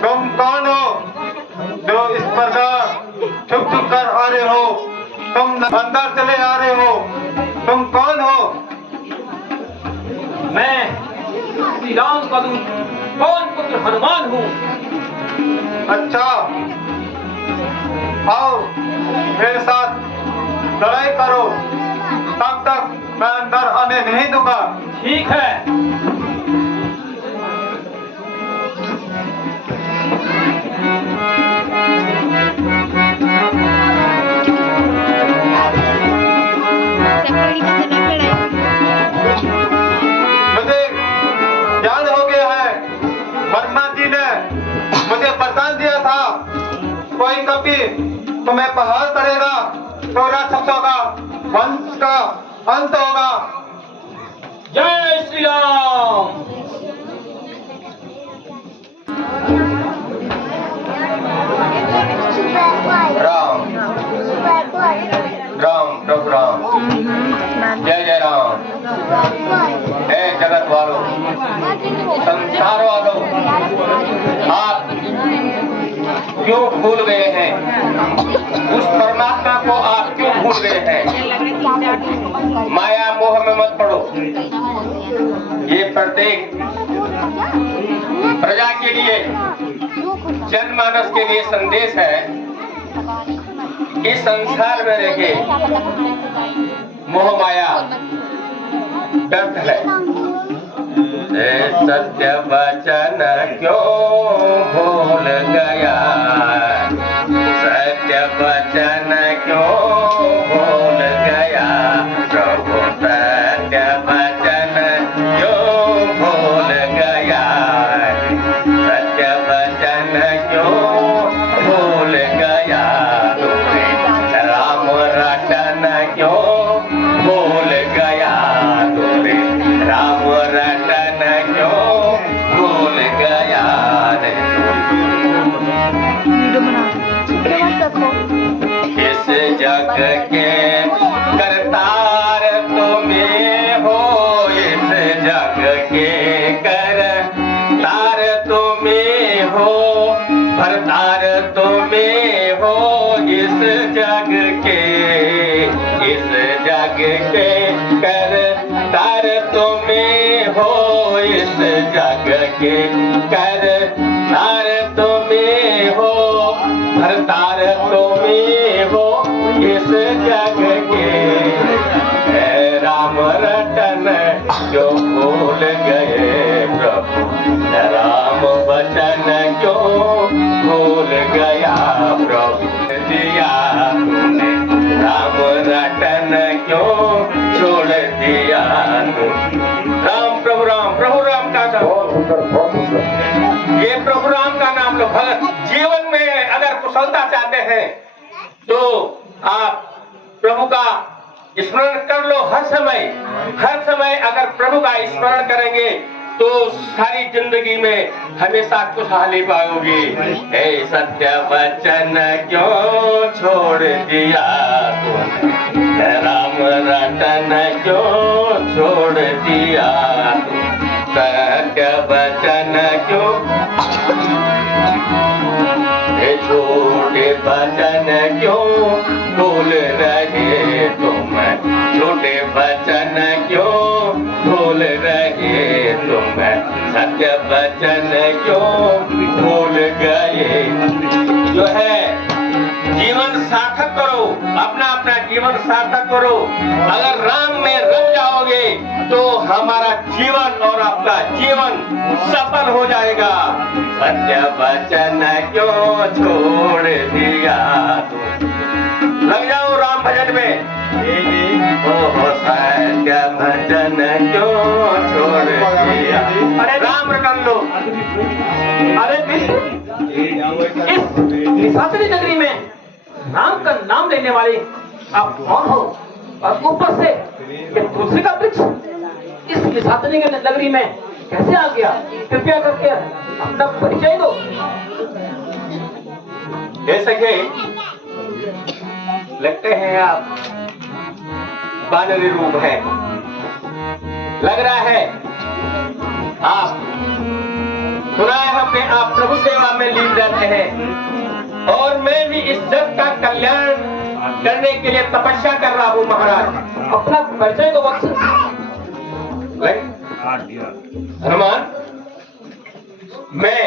तुम कौन हो जो इस प्रकार छुप छुप कर आ रहे हो? तुम अंदर चले आ रहे हो। तुम कौन हो? मैं श्री राम का दूत पवन पुत्र हनुमान हूँ। अच्छा, आओ मेरे साथ लड़ाई करो, तब तक मैं अंदर आने नहीं दूंगा। ठीक है। मुझे याद हो गया है, वर्मा जी ने मुझे वरदान दिया था, कोई कभी तुम्हें पहाड़ करेगा तो राक्षसों का वंश का अंत होगा। जय श्री राम। राम राम प्रभु राम, जय जय राम। हे जगत वालों, संसार वालों, आप क्यों भूल गए हैं? उस परमात्मा को आप क्यों भूल गए हैं? माया मोह में मत पड़ो। ये प्रत्येक प्रजा के लिए, जनमानस के लिए संदेश है। इस संसार में रह के मोह माया व्यर्थ है। सत्य वचन क्यों भूल गया? सत्य वचन क्यों भूल गया? प्रभु सत्य वचन क्यों भूल गया? सत्य वचन क्यों भूल गया? राम रटन क्यों भूल गया? राम रटन क्यों भूल गया? इस जग के करतार तुम्हें हो, इस जग के करतार तुम्हें हो, भरतार तुम्हें हो, इस जग के करतार तुम्हें हो, इस जग के करतार तुम्हें हो, भरतार तुम्हें हो, इस जग के। राम रटन क्यों भूल गए प्रभु? राम वचन क्यों भूल गया प्रभु? दिया तूने राम रटन क्यों छोड़ दिया? राम प्रभु राम, प्रभु राम का नाम, ये प्रभु राम का नाम लो। भगत जीवन में अगर कुशलता चाहते हैं तो आप प्रभु का स्मरण कर लो। हर समय अगर प्रभु का स्मरण करेंगे तो सारी जिंदगी में हमेशा खुशहाली पाओगे। हे सत्य वचन क्यों छोड़ दिया तूने? राम रटन क्यों छोड़ दिया? सत्य वचन क्यों? झूठे वचन क्यों भूल रहे तुम? झूठे वचन क्यों भूल रहे तुम? सत्य वचन क्यों भूल गए? जो है जीवन सार्थक करो, अपना अपना जीवन सार्थक करो। अगर राम में रम जाओगे तो हमारा जीवन और आपका जीवन सफल हो जाएगा। सत्य वचन क्यों छोड़ दिया, लग जाओ राम भजन में। ओ सत्य भजन क्यों छोड़ दिया, अरे राम रटन लो। अरे इस निशाचरी नगरी में राम का नाम लेने वाले आप कौन हो, और ऊपर से ये तुलसी का वृक्ष इस निशाचरी नगरी में कैसे आ गया? कृपया करके अपना परिचय दो। हे सखे, लगते हैं आप बानरी रूप है, लग रहा है आप, सुना है हमने आप प्रभु सेवा में लीन रहते हैं, और मैं भी इस जग का कल्याण करने के लिए तपस्या कर रहा हूँ महाराज। अपना परिचय दो वत्स। हनुमान, मैं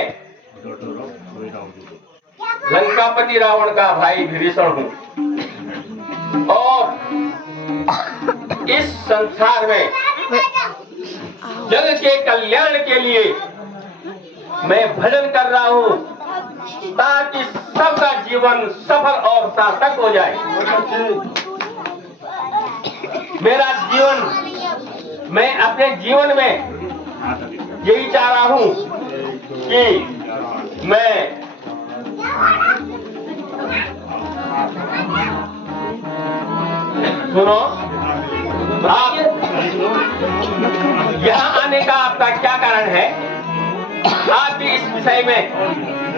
लंकापति रावण का भाई विभीषण हूँ, और इस संसार में जग के कल्याण के लिए मैं भजन कर रहा हूँ, ताकि सबका जीवन सफल और सार्थक हो जाए। मेरा जीवन, मैं अपने जीवन में यही चाह रहा हूँ कि मैं सुनो, आप यहाँ आने का आपका क्या कारण है? आप भी इस विषय में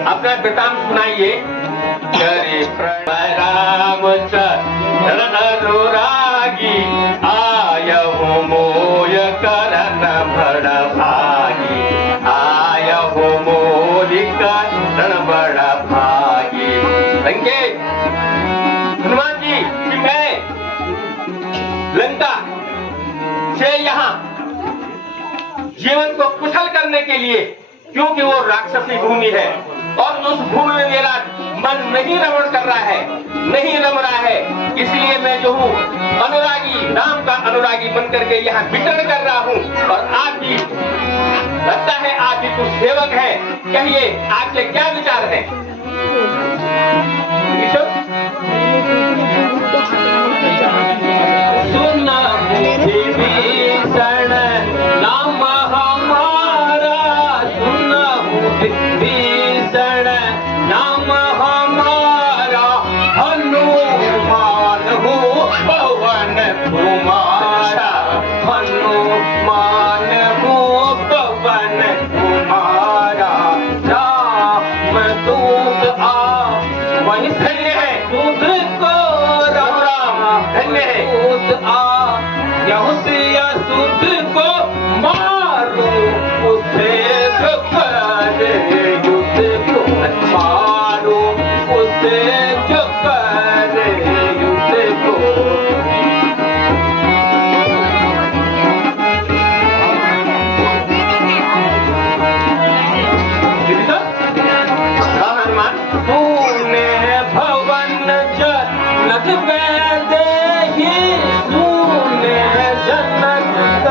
अपना वृतांत सुनाइए। रामचंद्र अनुरागी आयहु मोय करन बड़ भागी, आयहु मोय करन बड़ भागी। लंके हनुमान जी कि मैं लंका से यहाँ जीवन को कुशल करने के लिए, क्योंकि वो राक्षसी भूमि है और उस भूमि में मेरा मन नहीं रमण कर रहा है, नहीं रम रहा है, इसलिए मैं जो हूँ अनुरागी, नाम का अनुरागी बनकर के यहाँ विचरण कर रहा हूँ। और आप भी, लगता है आप भी कुछ सेवक हैं, कहिए आपके क्या विचार है? सुना विभीषण नाम हमारा, सुना विभीषण नाम हमारा, हनुमान हो पवन कुमारा, हनुमान हो पवन कुमारा। राम दूत आ वही धन्य है, दूध को राम धन्य है। दूत आ यहुसिया सुध को मारो, उसे कर युद्ध को मारो, उसे कर युद्ध को। हनुमान, तूने भवन जनक दे ही, तूने जनक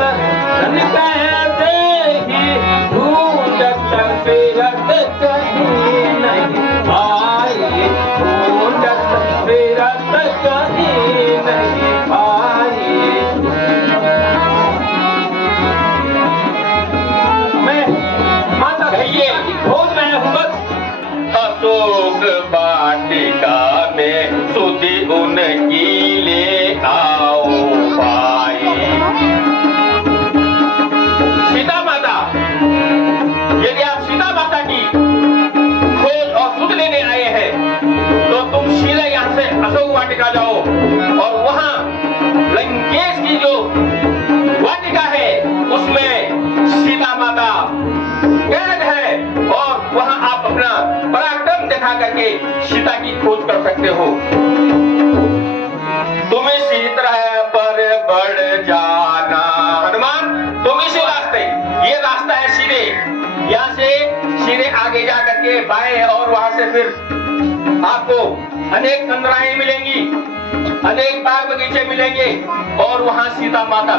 दे ही, ढूंढत फिरत कहीं नहीं पाई, ढूंढत फिरत कहीं नहीं पाई। मैं माता भैया की खोज में हूँ बस। अशोक वाटिका में सुधि उनकी ले आओ पाई। सीता माता, यदि आप सीता माता की खोज और सुध लेने आए हैं तो तुम सीधे यहाँ से अशोक वाटिका जाओ, और वहाँ लंकेश की जो वाटिका है उसमें सीता माता कैद है, और वहाँ आप अपना पराक्रम दिखा करके सीता की खोज कर सकते हो। तुम इसी तरह पर बढ़ जाना हनुमान, तुम इसी रास्ते, ये रास्ता है सीधे, यहाँ से सीधे आगे जा करके बाएं, और वहां से फिर आपको अनेक कंदराएं मिलेंगी, अनेक बाग बगीचे मिलेंगे और वहां सीता माता,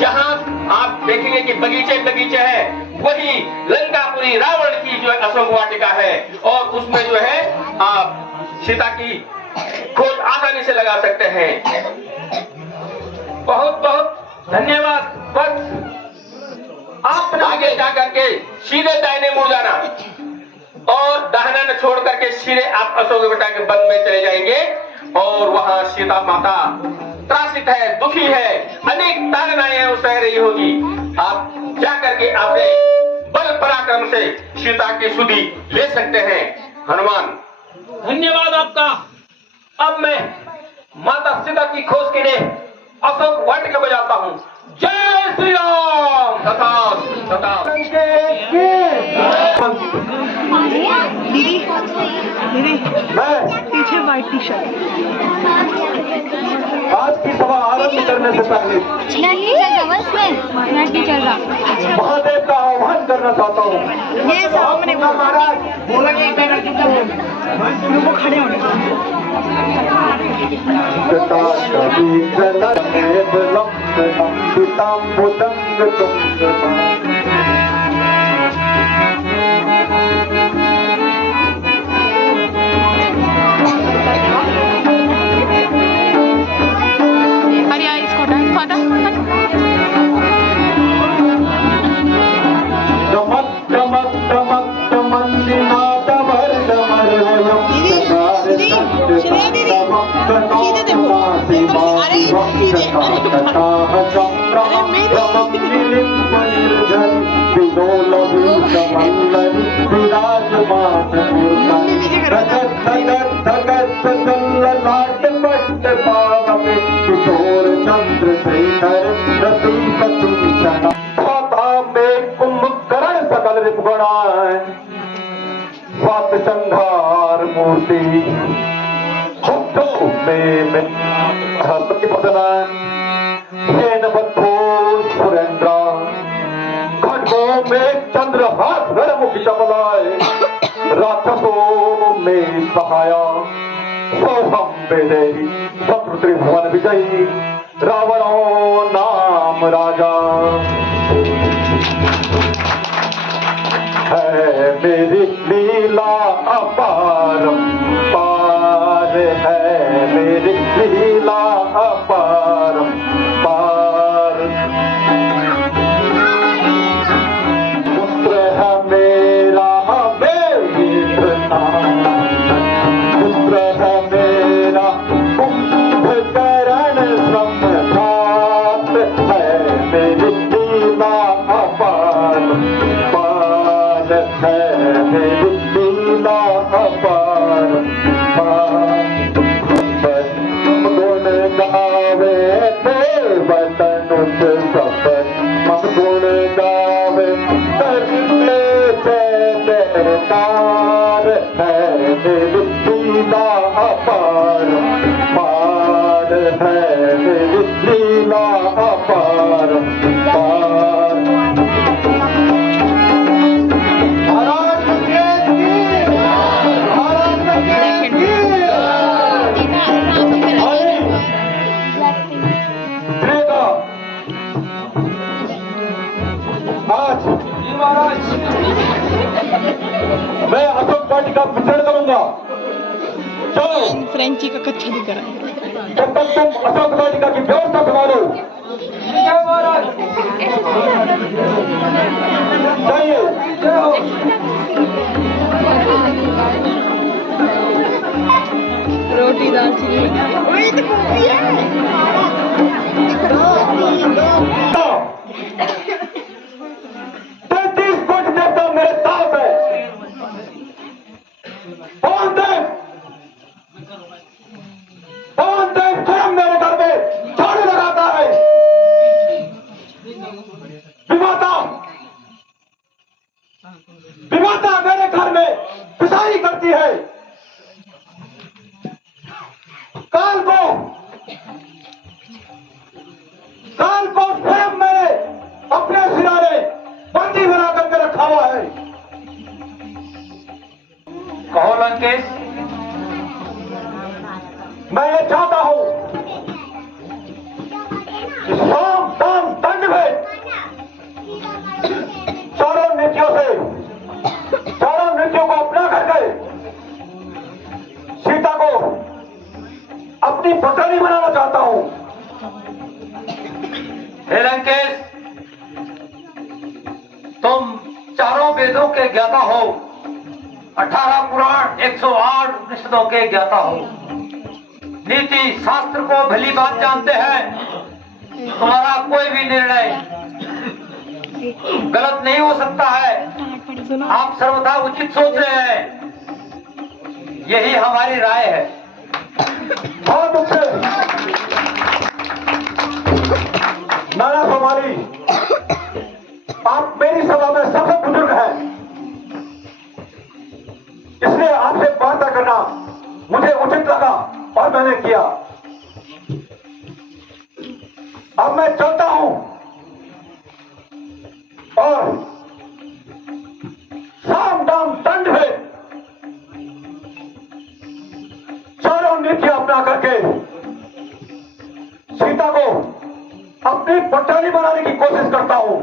जहां आप देखेंगे कि बगीचे बगीचे हैं, वही लंकापुरी रावण की जो है अशोक वाटिका है, और उसमें जो है आप सीता की खोज आसानी से लगा सकते हैं। बहुत बहुत धन्यवाद। बस आपने आगे जा करके सीधे दाहिने मुड़ जाना और दाहिना न छोड़ करके सीधे आप अशोक वाटिका के वन में चले जाएंगे, और वहां सीता माता त्रासित है, दुखी है, अनेक ताड़नाएं वो सह रही होगी। आप जाकर के अपने बल पराक्रम से सीता की सुधि ले सकते हैं। हनुमान, धन्यवाद आपका। अब मैं माता सीता की खोज के लिए अशोक वाटिका में जाता हूँ। जय श्री राम। तथास्तु, तथास्तु। दीदी दीदी पीछे व्हाइट टी शर्ट। आज की सभा आरंभ करने से पहले मैं टीचर रहा। महादेव का आह्वान करना चाहता हूँ। ये सामने महाराज वो खड़े होने संघार मूर्ति सुरेंद्र खड्गों में चंद्रहास गणमुखी चपलाए, राक्षसों में सहाया सोहम बेदेही शत्रु त्रिभुवन विजयी रावणों नाम राजा। है मेरी लीला अपरंपार, है मेरी लीला अपरंपार। पुत्र है मेरा वेदना, पुत्र है मेरा कुंभकर्ण संघात, है मेरी लीला अपरंपार, है मेरी लीला अपरंपार। गुण गावे देवतनुज सब, मम गुण गावे तरले जयकार, है मेरी लीला अपरंपार, है मेरी लीला अपरंपार। मैं अशोक वाटिका विचरण करूंगा। चलो फ्रेंची का कच्चा दिख रहा है। तब तक तुम अशोक वाटिका की व्यवस्था संभालो। चाहिए रोटी दाल चीनी। वही तो कॉफी है। 33 कोटि देवता मेरे साथ है। पवन देव स्वयं मेरे घर में झाड़ू लगाता है। विमाता मेरे घर में पिसाई करती है। काल को स्वयं मैंने अपने सिराने बंदी बना करके रखा हुआ है। कहो लंकेश, मैं ये चाहता हूं हे लंकेश, तुम चारों वेदों के ज्ञाता हो, 18 पुराण 108 उपनिषदों के ज्ञाता हो, नीति शास्त्र को भली बात जानते हैं। तुम्हारा कोई भी निर्णय गलत नहीं हो सकता है। आप सर्वदा उचित सोच रहे हैं, यही हमारी राय है। बहुत अच्छे नाना सोमाली, आप मेरी सभा में सबसे बुजुर्ग हैं, इसलिए आपसे वार्ता करना मुझे उचित लगा और मैंने किया। अब मैं चलता हूं और साम दाम दंड है चारों नीति अपना करके सीता को अपनी पटानी बनाने की कोशिश करता हूं।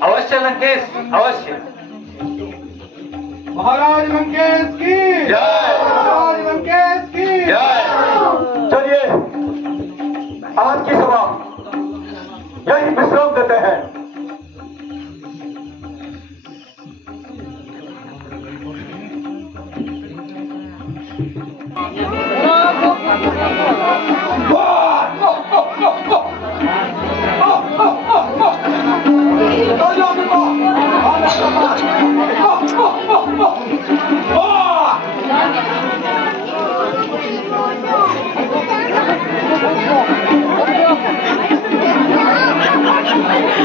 अवश्य लंकेश, अवश्य। महाराज लंकेश की जय। महाराज लंकेश की जय। चलिए आज की सभा यही विश्राम देते हैं।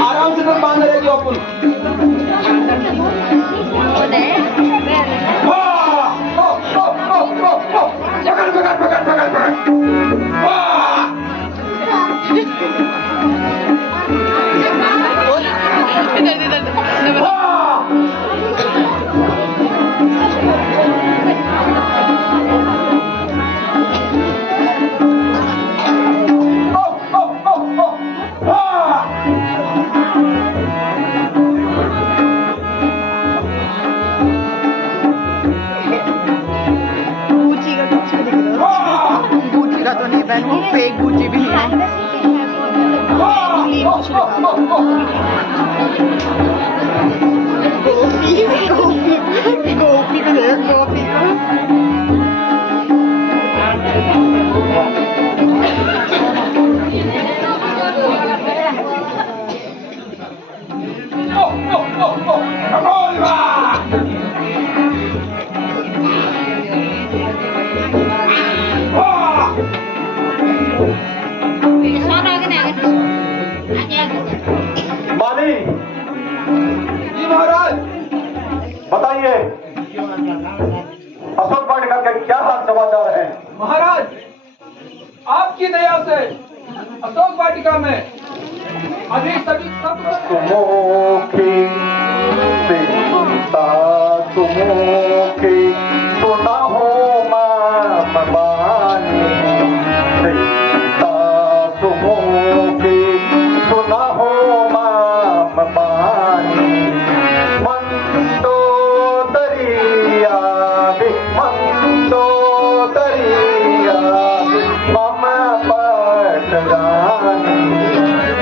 आराम से बांध रहेगी अपन। पकड़ पकड़ पकड़ पकड़ पकड़। गुची का कुछ दिख रहा है। गुची का तो नहीं बहन, वो फेक गुची भी नहीं है। गोपी गोपी गोपी को देख, गोपी को। माली जी महाराज, बताइए अशोक वाटिका के क्या हाल समाचार है? महाराज, आपकी दया से अशोक वाटिका में अभी सभी सब सुमुखी सीता सुमुखी सुना हो माम बानी, सीता सुमुखी सुना हो माम बानी, मंदो दरिया मंदो दरिया मम पटरानी,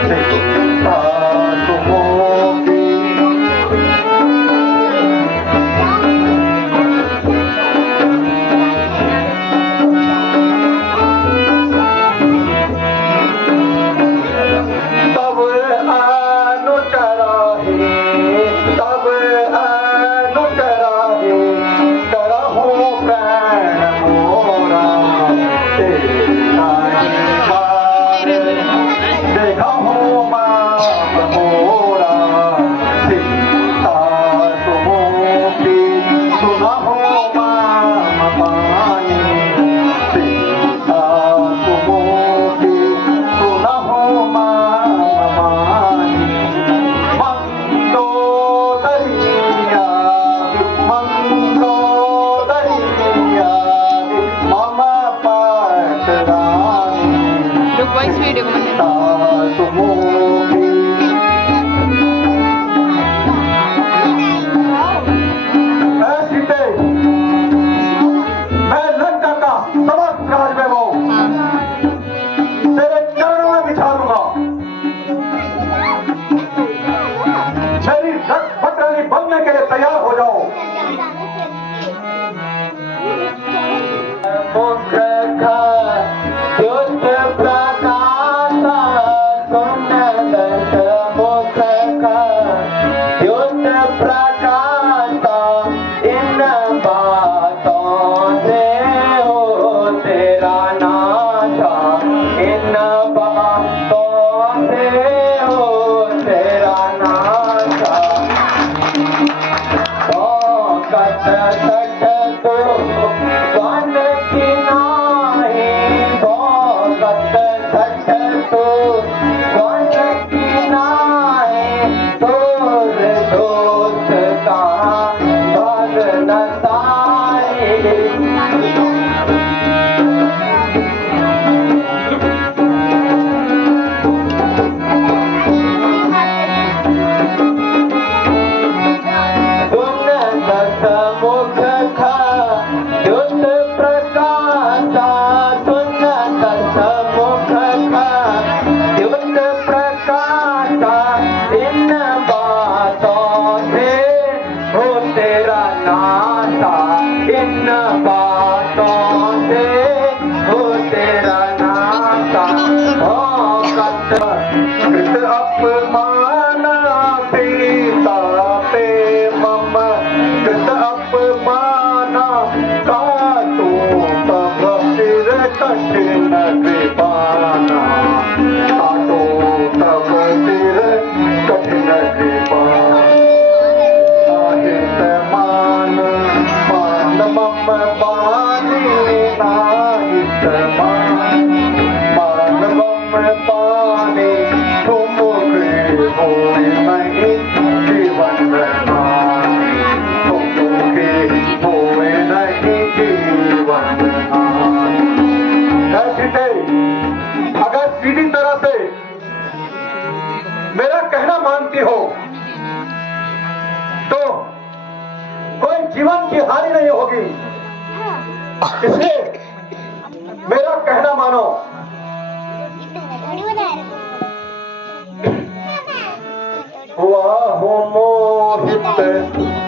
सीता सुमुखी। तब अनुचरा है, तब अनुचरा है, करहु प्राण मोरा, देखहु माम मोरा, सीता सुमुखी सुनहु माम बानी, सीता सुमुखी सुनहु माम बानी, मंदो दरिया मम पटरानी, लोग वॉइस वीडियो को सीता सुमुखी। मैं सीते, मैं लंका का समस्त राज में हूँ, तेरे कृत अपमान सीता ते मम कृत अपमान काटो तब सिर कठिन कृपाना काटो तब सिर कठिन कृपाना हित मान मान मम पानी नाहित मान मान मम पानी तुम होई नहीं जीवन मान तुम होए नहीं जीवन मान। ऐसी थे अगर सीधी तरह से मेरा कहना मानती हो तो कोई जीवन की हानि नहीं होगी, इसलिए मेरा कहना मानो। हुआ हूँ मोहित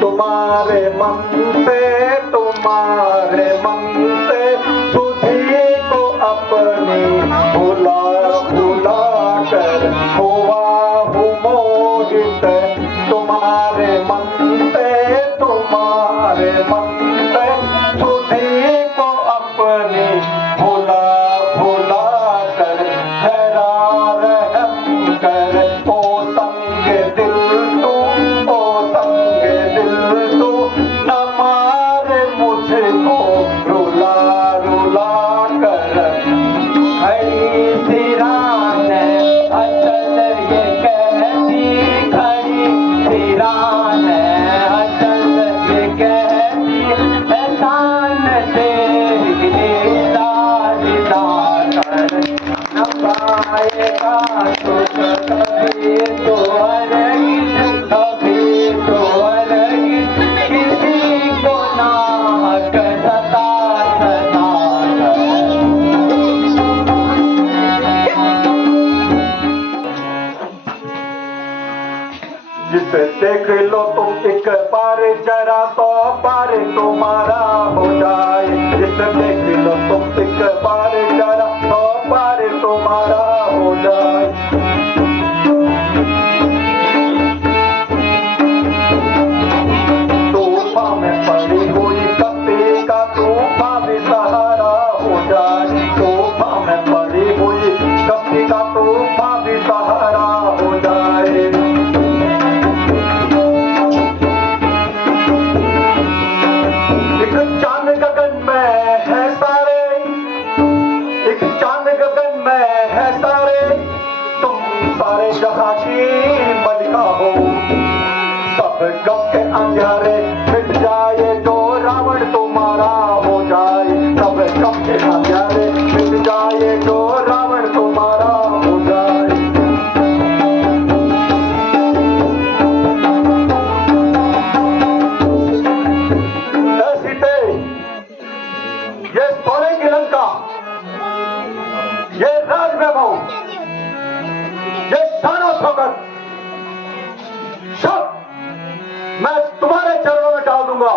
तुम्हारे मन से सुधी को अपनी भुला भुला कर हुआ हूँ मोहित तुम्हारे मन से सुधी को अपनी भुला भुला कर हैरा रहम कर ओ संग दिल तू न मारे मुझको रुला रुला कर खड़ी सिरान अचल ये कहती खड़ी सिरान अचल ये कहती एहसान तेरी लीला कर न पाएगा सुख कभी तो अलग किसी को नाहक सता सता जिसे देख लो तुम एक बार जरा 100 बार तुम्हारा हो जाए। जिसे देख लो तुम एक बार जरा 100 बार तुम्हारा हो जाए। तूफान में पड़ी हुई कपी का तूफान भी सहारा हो जाए। तूफान में पड़ी हुई कपी का तूफान भी सहारा हो जाए। एक चांद गगन में है सारे, एक चांद गगन में है सारे, तुम सारे जहां की मलिका हो। सब गम के अंधियारे मिट जाए तो रावण तुम्हारा हो जाए। सब गम के अंधियारे मिट जाए तो रावण तुम्हारा हो जाए। सीते ये सोने की लंका, ये राज वैभव, ये शान और शौकत सब मैं तुम्हारे चरणों में डाल दूंगा।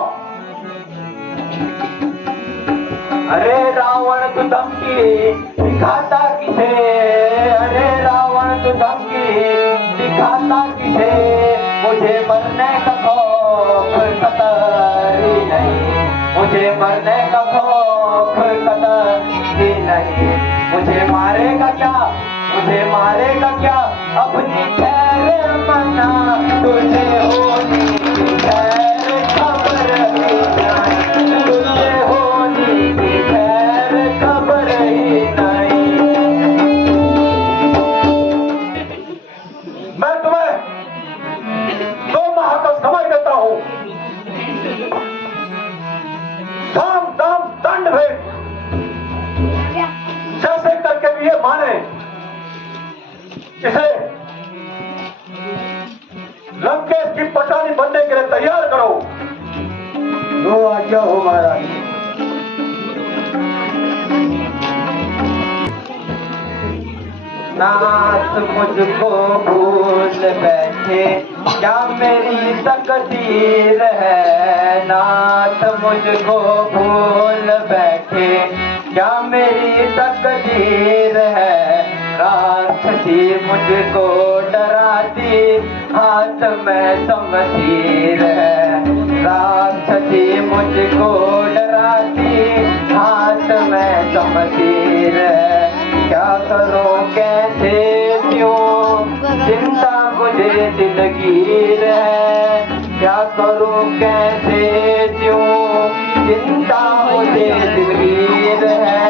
अरे रावण तू धमकी दिखाता किसे, अरे रावण तू धमकी दिखाता किसे, मुझे मरने का खौफ कतई नहीं, मुझे मरने का खौफ कतई नहीं। मुझे मारेगा क्या, मुझे मारेगा क्या, अपनी खैर मना तुझे होनी की खैर खबर ही नहीं, तुझे होनी की खैर खबर ही नहीं। मैं तुम्हें 2 माह का समय देता हूं। साम दाम दंड भेद जैसे करके भी ये माने इसे लंकेश की पटानी बनने के लिए तैयार करो। लो आज्ञा हो महाराज। नाथ मुझको भूल बैठे क्या मेरी तकदीर है, नाथ मुझको भूल बैठे क्या मेरी तकदीर है। राक्षसी मुझको डराती, हाथ में शमशीर है। राक्षसी मुझको डराती, हाथ में शमशीर है। क्या करूं कैसे क्यों, चिंता मुझे दिलगीर है। क्या करूं कैसे क्यों, चिंता मुझे दिलगीर है।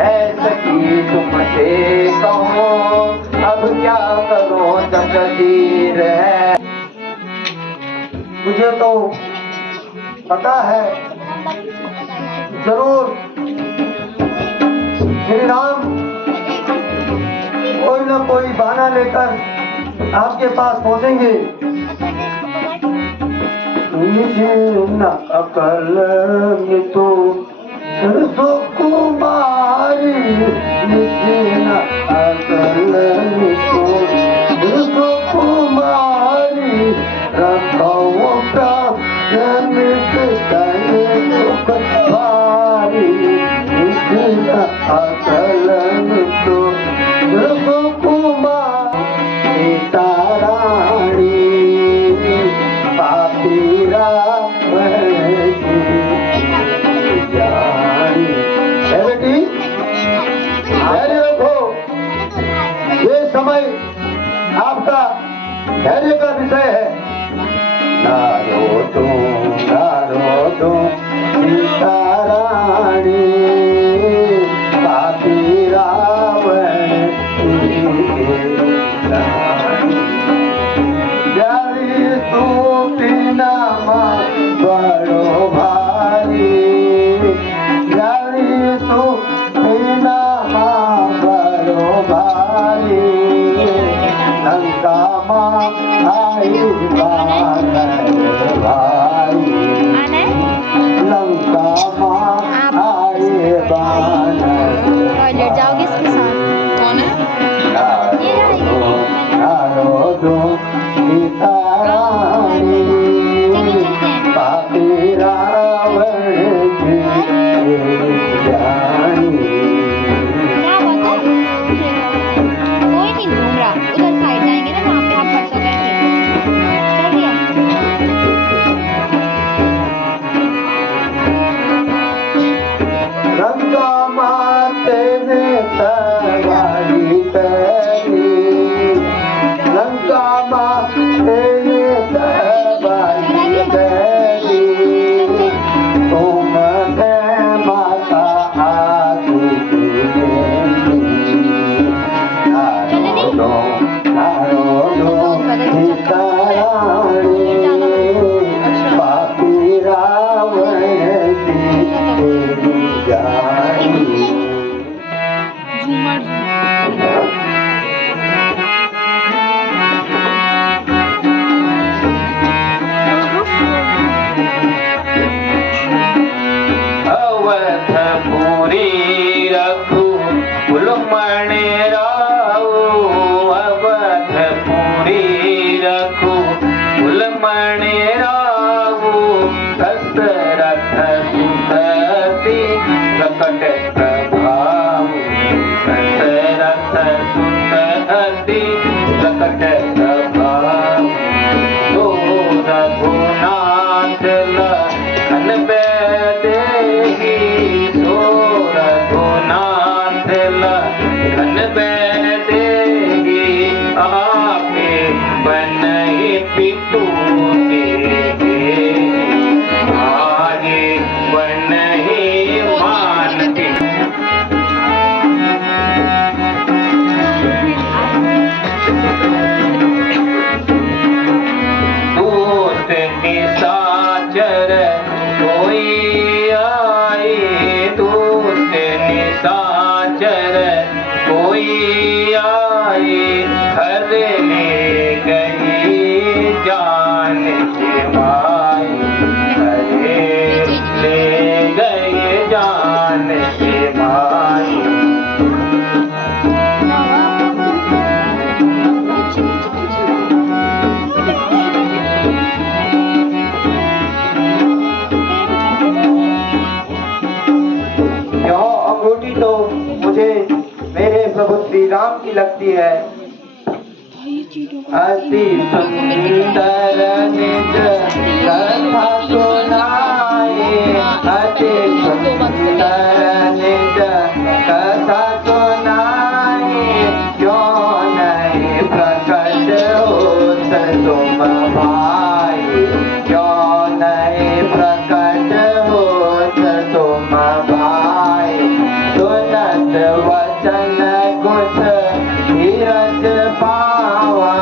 ऐसा की तुमसे कहूं, अब क्या करूं तकदीर है। मुझे तो पता है जरूर श्री राम कोई ना कोई बहाना लेकर आपके पास पहुंचेंगे। मुझे न अकल में तो सुकुमारी, मुझे न अकल में तो सुकुमारी, रखो प्राण में दुख भारी। मुझे न अकल में तो सुकुमार सीता रानी, पापी रावण की जानी। बेटी धैर्य रखो, ये समय आपका धैर्य का विषय है। ना रो दो सीता रानी, पापी रावण की जानी। जारी टूटी नामा बड़ो भारी, जारी टूटी नामा बड़ो भारी। लंका माँ आई बानर भारी, लंका माँ आई बानर। टॉयलेट जाओगे इसके साथ? कौन है? सीता रानी, पापी रावण की जानी। क्या हुआ था? कोई नहीं घूम रहा, उधर साइड जाएंगे ना, वहाँ पे आप परसों गए थे। चलिए। रंगा माते ने तवारी पहनी, रंगा माते ने तवारी पहनी। तुम है माता आदि सीता रानी, पापी रावण की जानी। अवधपुरी रघुकुलमण राऊ, अवधपुरी रघुकुलमण राऊ। दशरथ सुतति प्रकट प्रभाऊ, दशरथ सुतति प्रकट प्रभाऊ। सो रघुनाथ लखन बैदेही, सो रघुनाथ लखन बैदेही। आपे बनहि पितु तेगे, आगे बनहि मान के। काम की लगती है। अति सुंदर निज कथा सुनाए, अति सुंदर निज कथा सुनाए, क्यों नहीं प्रकट होत तुम भाई, क्यों नहीं प्रकट होत तुम भाई। सुनत वचन कुछ धीरज पावा,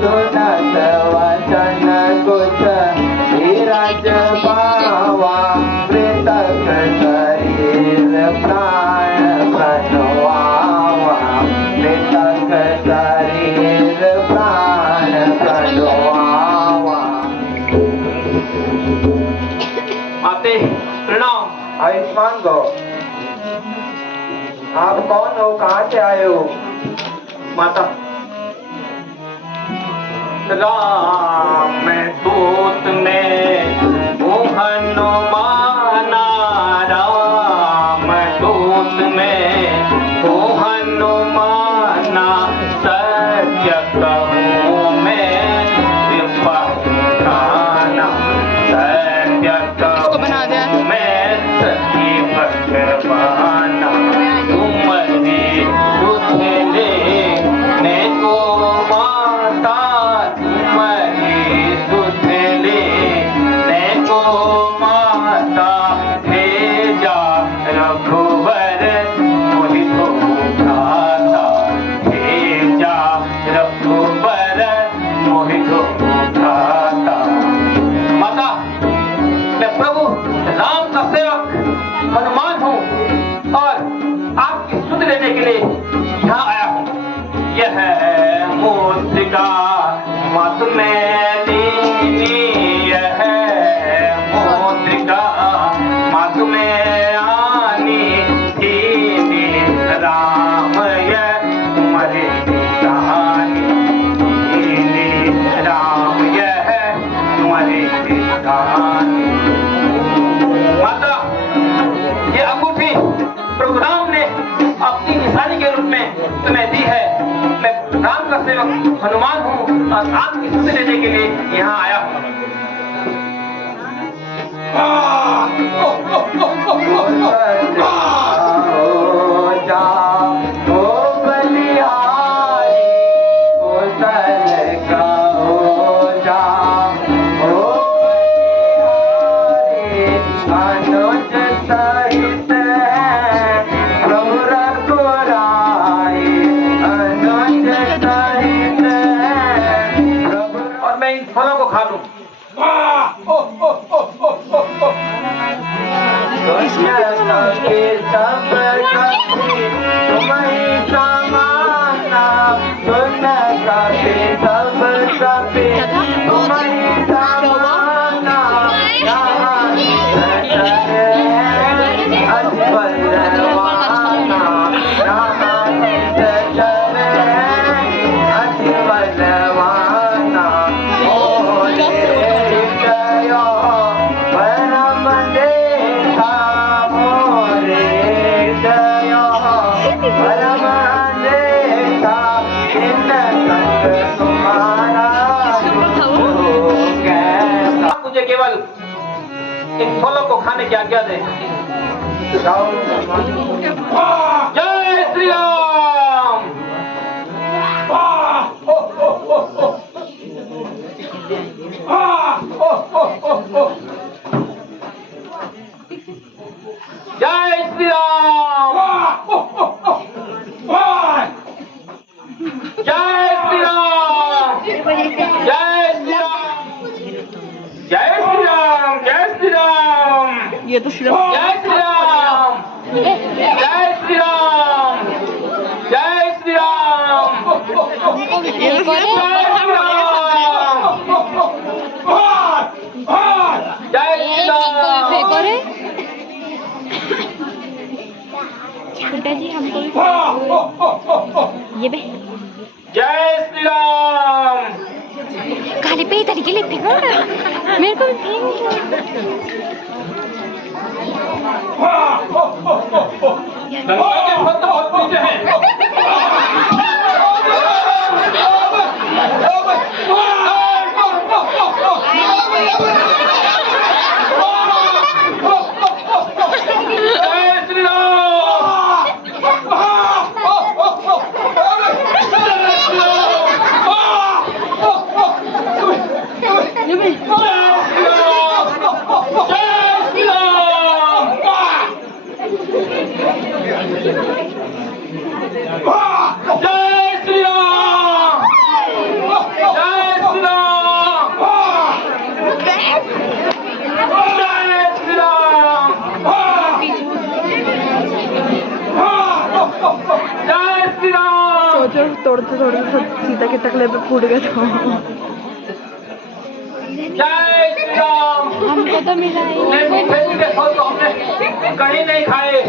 सुनत वचन कुछ धीरज पावा, मृतक शरीर प्राण प्रणवावा, मृतक शरीर प्राण प्रणवावा। माते प्रणाम। आयुष्मान गौ, आप कौन हो, कहाँ से आए हो? माता, राम दूत में हूँ हनुमाना, राम दूत में हूँ हनुमाना, सत्य कहूँ मैं विपखाना, सत्य कहूँ मैं सखी भगवाना। तुम्हारी सुध लेने को माता, तुम्हारी सुध लेने को माता, भेजा रघुवर मोहि को भ्राता, भेजा रघुवर मोहि को भ्राता। माता, मैं प्रभु राम का सेवक हनुमान हूँ और आपकी सुध लेने के लिए यहाँ आया हूँ। यह मुद्रिका मत में दीनी, यह मुद्रिका मत में आनी दीनी, राम यह तुम्हारी निशानी, दीनी राम यह तुम्हारी निशानी। माता, ये अंगूठी प्रभु राम ने अपनी निशानी के रूप में तुम्हें दी है। मैं राम का सेवक हनुमान हूँ और आपकी सुध लेने के लिए यहाँ आया हूँ। और मैं इन फलों को खा लूं। दुनिया के सब कपी तुम्हें समाना, दुनिया के सब कपी तुम्हें समाना, मुझे केवल इन फलों को खाने की आज्ञा दे। जय श्री राम। जय श्री राम। जय श्री राम। जय श्री राम। जय श्री राम। जय श्री राम। ये तो सिर्फ जय श्री राम। जय श्री राम। जय श्री राम। ये जय श्री राम। जय श्री राम। फेंको रे छोटा जी, हमको भी ये बे जय श्री राम। खाली पे ही तरीके ले फेंको मेरे को भी फेंक। गंगा के फल तो बहुत मीठे हैं। थोड़ा सा सीता के टकले पे फूट गया था। जय श्री राम। हमको तो मिला ही नहीं, मीठे मीठे फल तो हमने कहीं नहीं खाए।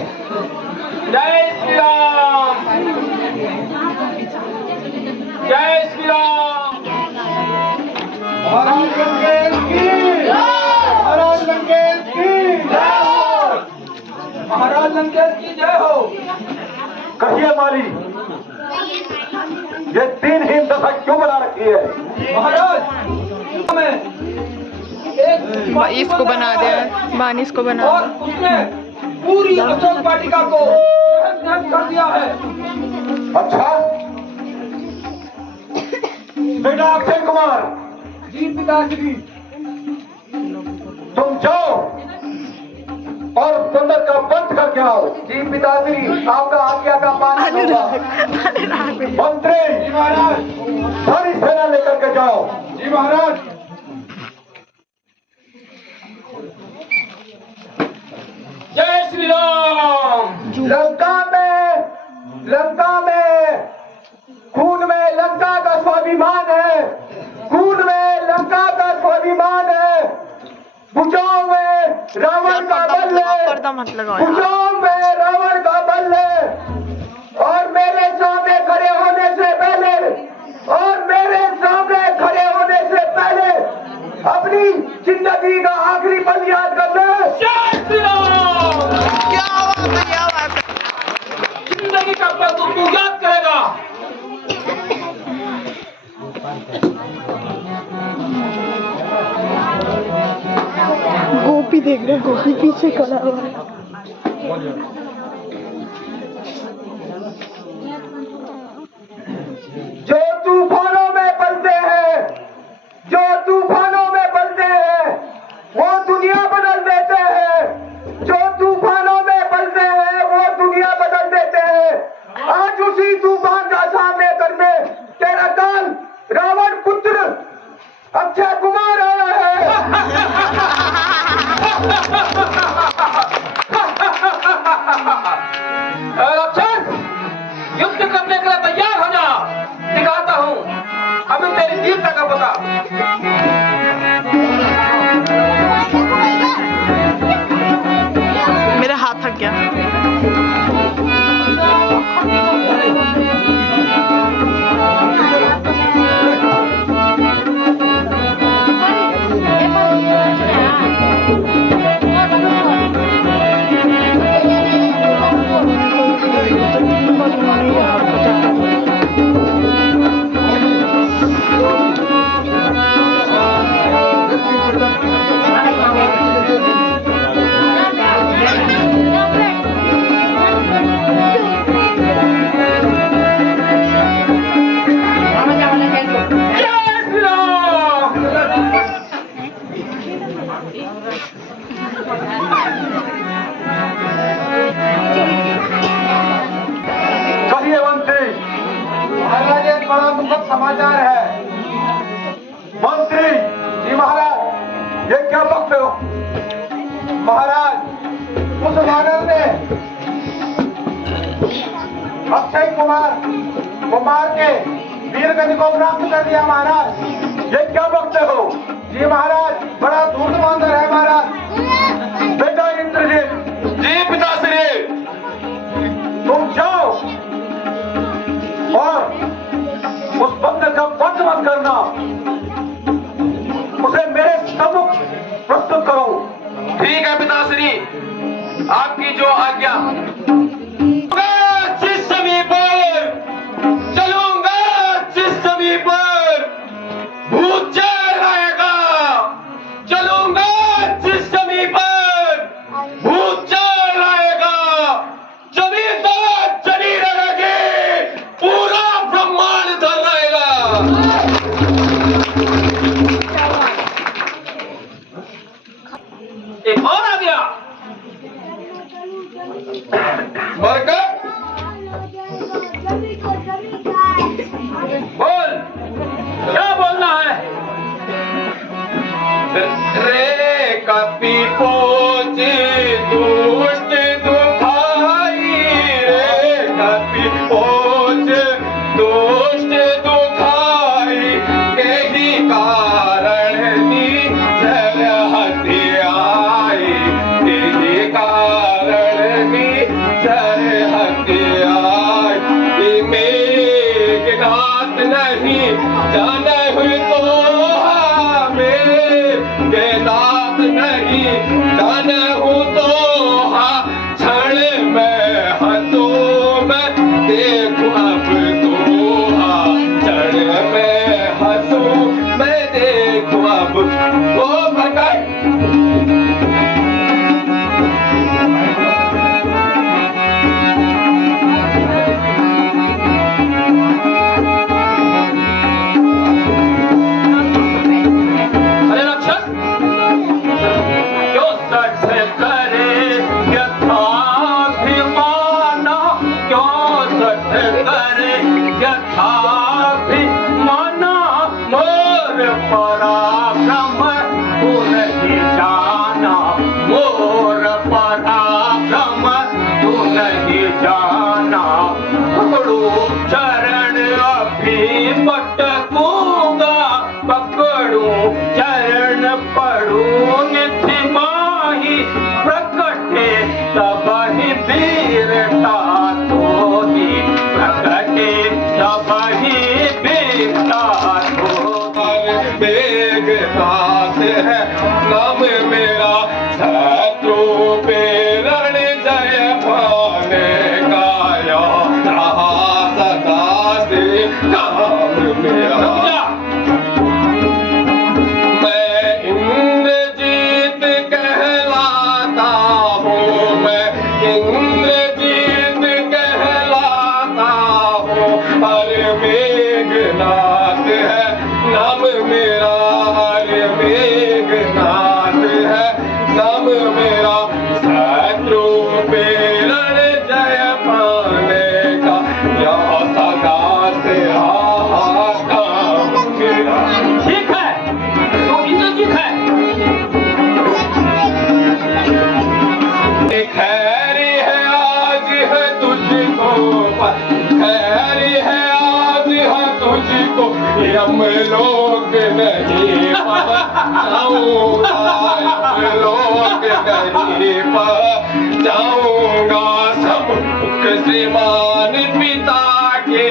जय श्री राम। जय श्री राम। महाराज लंकेश की महाराज लंकेश की जय हो। महाराज लंकेश की जय हो। कहिए माली, ये 3 हीन दशा क्यों बना रखी है? महाराज हमें एक इसको बना दिया, बानिस को बना और उसने पूरी अशोक वाटिका को तहस-नहस कर दिया है। अच्छा बेटा अक्षय कुमार, जी पिताश्री। तुम जाओ और सुंदर का वध करके आओ। जी पिताश्री, आपका आज्ञा का पालन होगा। मंत्री जी महाराज, सारी सेना लेकर के जाओ। जी महाराज। जय श्री राम। लंका में खून में लंका का स्वाभिमान है। खून में लंका का स्वाभिमान है। भुजाओं में रावण का बल है। भुजाओं में रावण का बल है। और मेरे सामने खड़े होने से पहले अपनी जिंदगी का आखिरी पल याद कर ले। जय श्री राम। जिंदगी का पल तुम याद करेगा। गोपी देख रहे, गोपी पीछे खड़ा हुआ है। जो तूफानों में पलते हैं, वो दुनिया बदल देते हैं। जो तूफानों में पलते हैं, वो दुनिया बदल देते हैं। आज उसी तूफान का सामने करने तेरा काल रावण पुत्र अक्षय कुमार आया है। राक्षस, युद्ध करने के लिए तैयार हो जा। दिखाता हूँ अभी तेरी वीरता का पता। मेरा हाथ थक गया। कहिए मंत्री। महाराज, एक बड़ा दुखद समाचार है। मंत्री जी महाराज, ये क्या बकते हो? महाराज, उस वानर ने अक्षय कुमार को मार के वीरगति को प्राप्त कर दिया। महाराज, ये क्या बकते हो? जी महाराज, बड़ा धूर्त बांदर है महाराज। बेटा इंद्रजीत। जी पिताश्री। तुम जाओ और उस बंदर का वध मत करना। उसे मेरे सम्मुख प्रस्तुत करो। ठीक है पिताश्री, आपकी जो आज्ञा। जिस समय पर चलूंगा, जिस समय पर भूचाल आएगा, चलूंगा जिस समय पर भूचाल आएगा, जमीन तो चली रहेगी, पूरा ब्रह्मांड धर रहेगा। एक और आ गया। बरकत, बोल, क्या बोलना है? रे कपी पोच दुष्ट दुखाई, रे कपी पोच दुष्ट जाने हुई तो मेरे दांत नहीं, जाने हूँ तो क्षण में हाथों में देखो अब तो क्षण में हाथों में देखो अब वो भटक। अरे राक्षस, क्यों सट से करे यथाभिमाना, क्यों सट करे यथाभिमाना, मोर पराक्रम तू नहीं जाना, मोर पराक्रम तू नहीं जाना। पकड़ू चरण अभी पटकूंगा, पकड़ू चरण पड़ू निधि माही, प्रकटे तब ही वीरता तोही, प्रकटे तब ही वीरता तोही। बेगनाथ है नाम मेरा, शत्रु पे रण जय पाने का या रहा सदा से काम मेरा। मैं इंद्रजीत कहलाता हूँ, मैं इंद्रजीत कहलाता हूँ, अरे मेघनाथ है नाम मेरा, अरे मेघनाथ है नाम मेरा, शत्रु पे रण जय पाने का या सदा से रहा काम मेरा। ठीक है, तो इंद्रजीत है। खैरी है आज है तुझको, खैरी है आज है तुझको, हम लोग नहीं पाऊंगा, हम लोग नहीं जाऊंगा, सम्मुख श्रीमान पिता के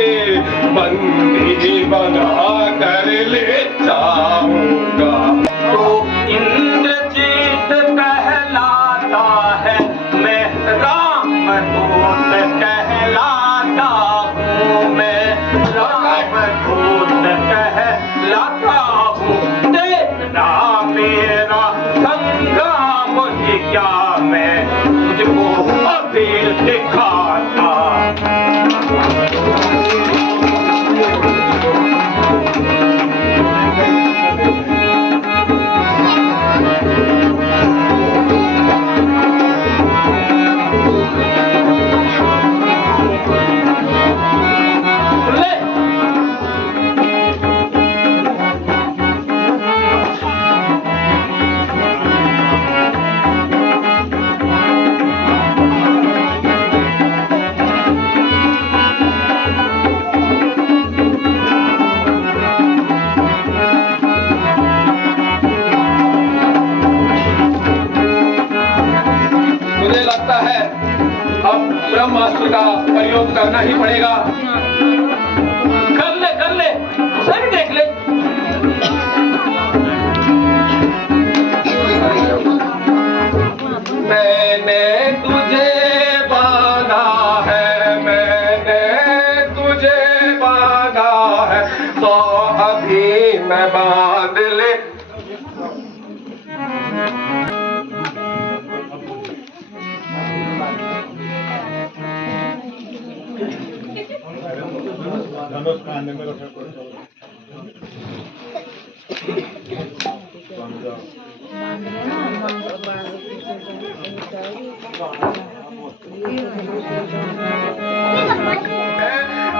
बंदी बना कर ले जाऊंगा। तो इंद्रजीत कहलाता है, मैं रामदूत कहलाता हूँ, मैं रामदूत कहलाता हूँ। तेरा मेरा संग्राम ही क्या मैं तुझको अभी दिखाता। मुझे लगता है अब ब्रह्मास्त्र का प्रयोग करना ही पड़ेगा। कर ले, उसे भी देख ले। मैंने तुझे बांधा है, मैंने तुझे बांधा है, तो अभी मैं बांध ले। धनुष कांधे में रखा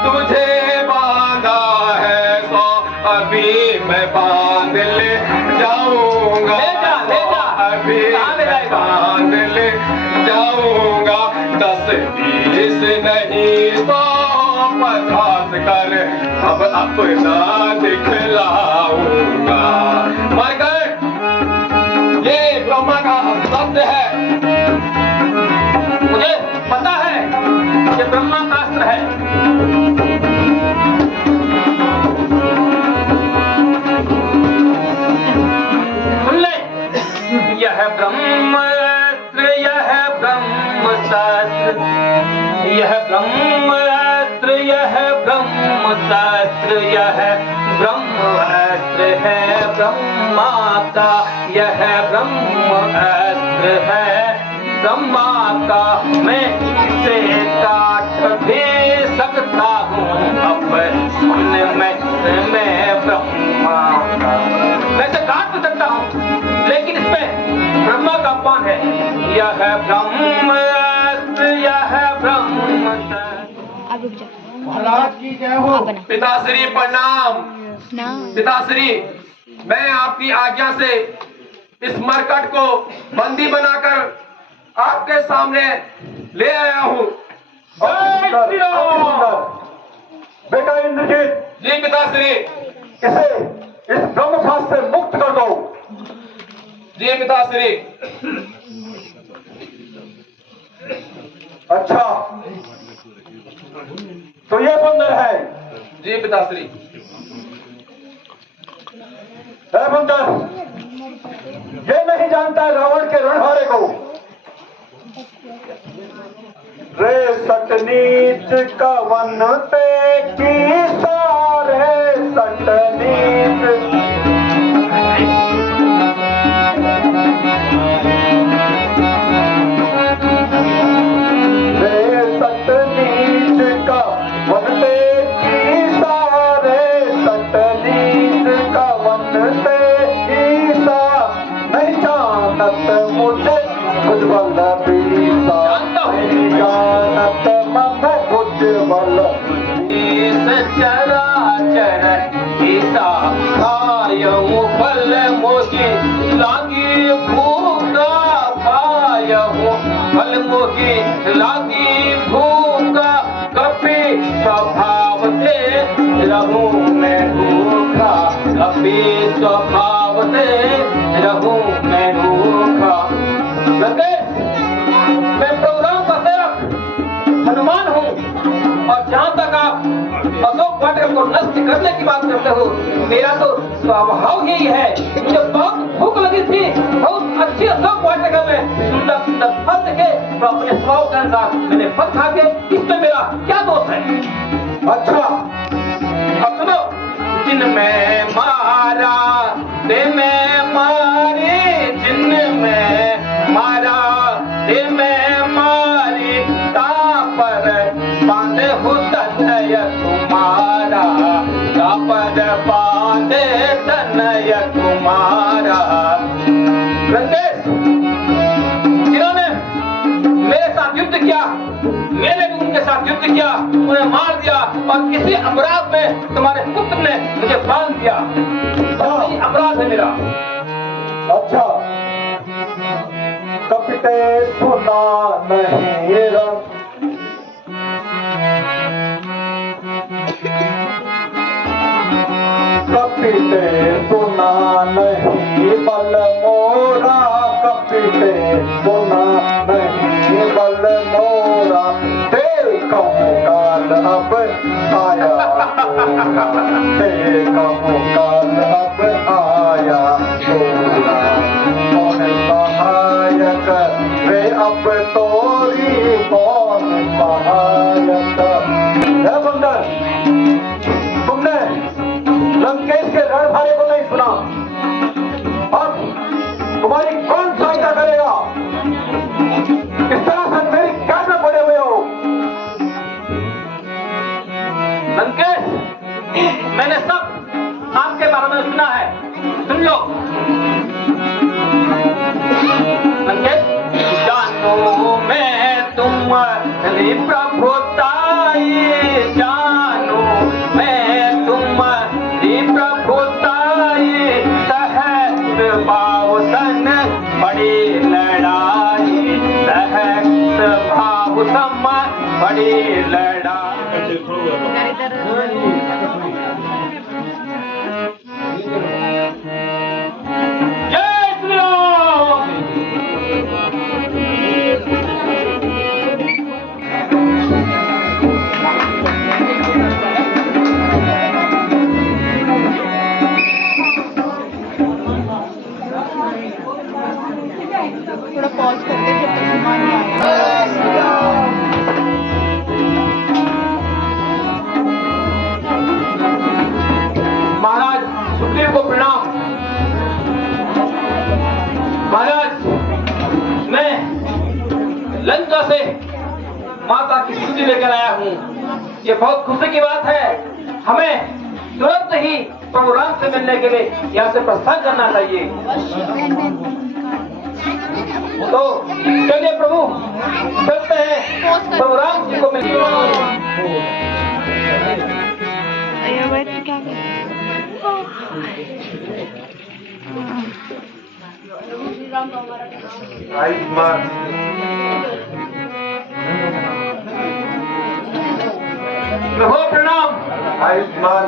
तुझे बांधा है तो अभी मैं बांध ले जाऊंगा, ले जा। अभी कहाँ ले जाएगा? बांध ले जाऊंगा। 10-20 नहीं तो 50 कर अब अपना दिखलाऊंगा। मरकर ये ब्रह्मा का सत्य है, मुझे पता है ये ब्रह्मास्त्र है। अस्त्र यह ब्रह्म अस्त्र है ब्रह्मा का, यह ब्रह्म अस्त्र है ब्रह्मा का। मैं इसे काट भी सकता हूँ अपने में ब्रह्मा का। मैं इसे काट भी सकता हूँ लेकिन इसमें ब्रह्मा का अपमान है। यह ब्रह्म अस्त्र यह ब्रह्म अब रुक जा। महाराज की जय हो। आप बना पिताश्री प्रणाम। ना। पिताश्री, मैं आपकी आज्ञा से इस मरकट को बंदी बनाकर आपके सामने ले आया हूँ। बेटा इंद्रजीत, जी पिताश्री। इसे इस ब्रह्मपाश से मुक्त कर दो। जी पिताश्री। अच्छा, तो ये बंदर है। जी पिताश्री। है बंदर, ये नहीं जानता रावण के रणहारे को। रे सटनीच कवन ते की सारे सटनीच। रे सटनीच कवन ते की सारे सटनीच कवन ते की सा। नहीं जानत मुझे उज्ज्वल बीसा, नहीं जानत मम उज्ज्वल। इस चराचर ईसा खायऊ फल मोहि लागी भूखा, खायऊ फल मोहि लागी भूखा। कपि स्वभाव से रहूं मैं भूखा, कपि स्वभाव से रहूं मैं भूखा। मैं प्रोग्राम का सेवक हनुमान हूँ और जहाँ तक आप अशोक वाटिका को नष्ट करने की बात करते हो, मेरा तो स्वभाव यही है। मुझे बहुत भूख लगी थी, बहुत अच्छी अशोक वाटिका में सुंदर सुंदर फल दिखे, तो अपने स्वभाव के अनुसार मैंने फल खा के, इसमें मेरा क्या दोष है? अच्छा, अब सुनो। जिनमें मारा ते में मारे, जिनमें मारा ते में मारी, तापर बांधे हो तनय तुम्हारा, तापर बांधे तनय तुम्हारा। रंगेश, जिन्होंने मेरे साथ युद्ध किया, मैंने भी उनके साथ युद्ध किया, उन्हें मार दिया और किसी अपराध में तुम्हारे पुत्र ने मुझे बांध दिया। यही अपराध है मेरा। अच्छा, कपिते सुना नहीं रंग। कपिते सुना नहीं बल मोरा, कपिते सुना नहीं बल मोरा। देखूं काल अब आया तोरा, देखूं काल अब आया तोरा। कौन सहायक रे अब तोरी, कौन सहायक। है बंदर, तुमने लंकेश के रणभारे को नहीं सुना, अब तुम्हारी कौन सहायता करेगा? इस तरह से मेरी कैद में पड़े हुए हो। लंकेश, मैंने सब आपके बारे में सुना है, सुन लो। लंकेश, जानू मैं तुम्हारी प्रभुताई, जानू मैं तुम्हारी प्रभुताई। सहस्र भाव सन बड़ी लड़ाई, सहस्र भाव सम बड़ी लड़ाई। जय श्री राम। थोड़ा पॉज करते जब तक हनुमान नहीं आया। से माता की स्तुति लेकर आया हूँ। ये बहुत खुशी की बात है। हमें तुरंत ही प्रभु राम से मिलने के लिए यहाँ से प्रस्थान करना चाहिए। तो चलिए प्रभु चलते हैं प्रभु राम जी को मिलने। ये बैठ के क्या कर आयुष्मान प्रभु प्रणाम। आयुष्मान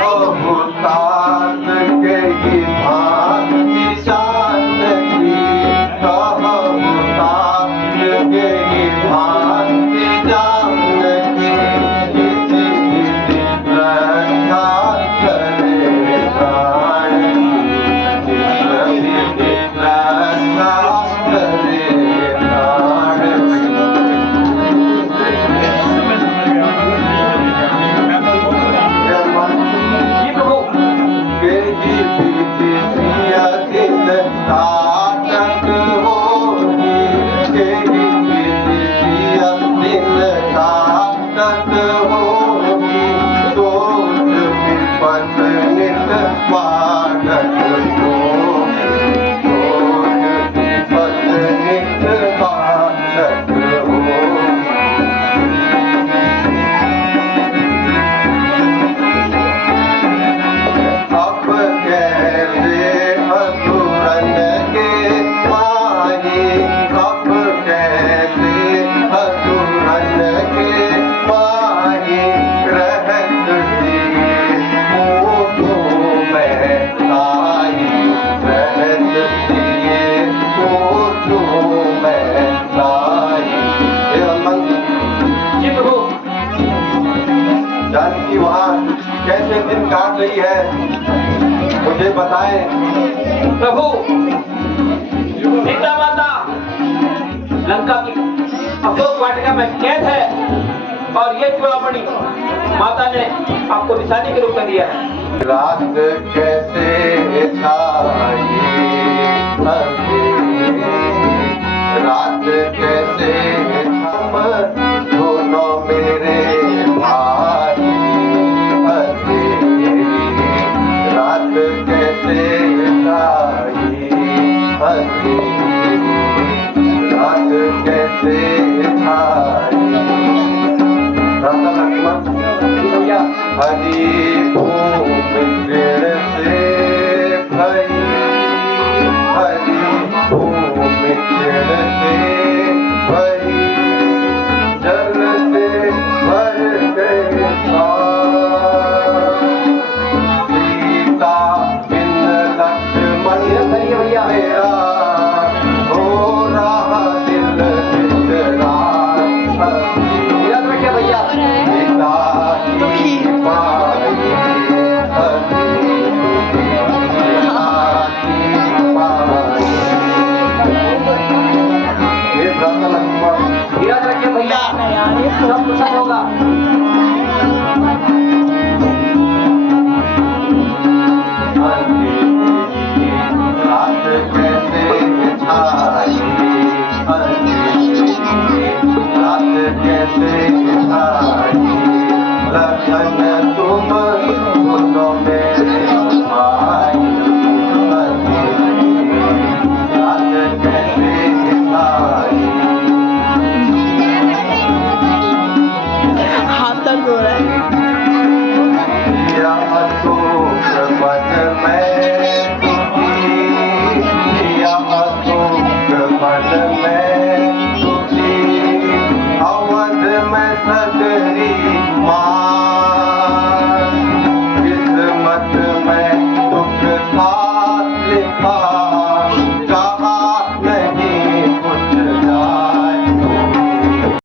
बहुतान के ही भान निशान की बहुतान के ही भान निशान की किसी रक्षा करे प्राण किसी रक्षा करे जी प्रभु जानकी वहाँ कैसे दिन काट रही है मुझे बताएं। प्रभु सीता माता लंका की अशोक वाटिका में कैद है और ये चूड़ामणि माता ने आपको निशानी के रूप में दिया है। रात कैसे छाई रात कैसे छम दोनों मेरे भाई अंधेरी रात कैसे छाई अंधेरी रात कैसे छाई राधा लक्ष्मण हरि भूमि